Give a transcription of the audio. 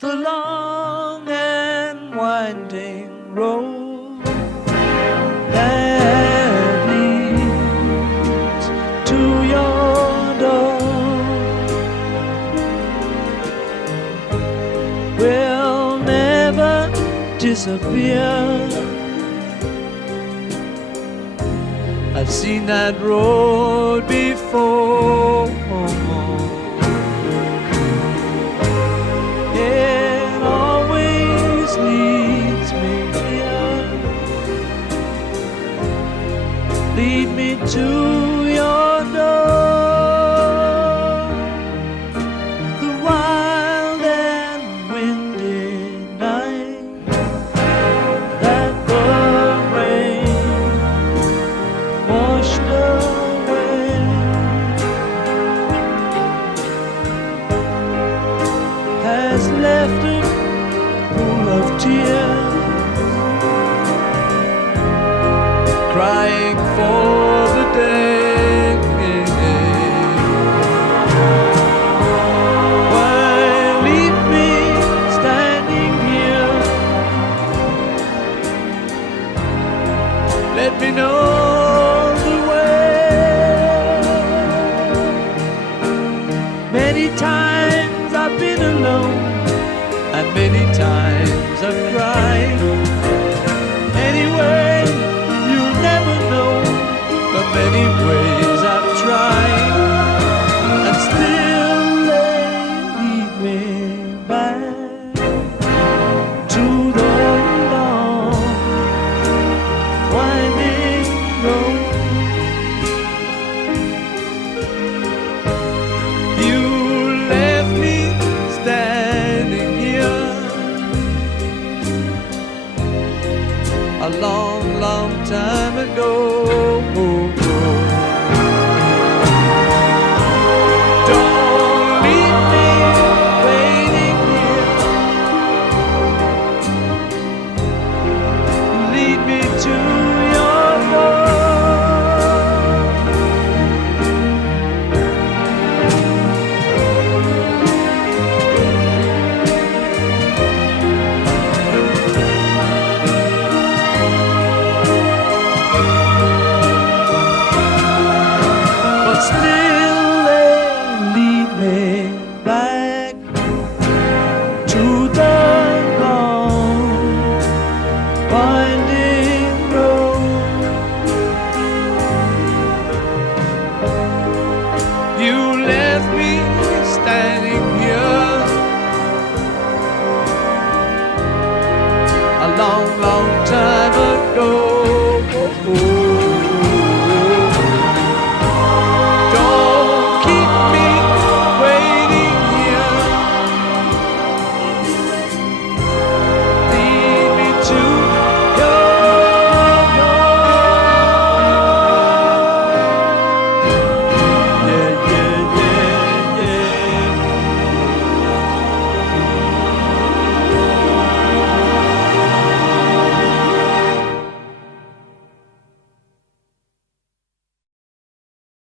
the long and winding road that leads to your door will never disappear. I've seen that road before. It always leads me here. Lead me to your door. The wild and windy night that the rain washed away has left a pool of tears, crying for the day why leave me standing here? Let me know the way. Many times I've been alone, and many times I've cried. Anyway, you'll never know the many ways I've tried, and still they lead me back to the long winding road. You left me standing here a long, long time ago. Don't leave me waiting here. Lead me to your door. But still they lead me back to the long winding road. You left me standing here a long, long time ago.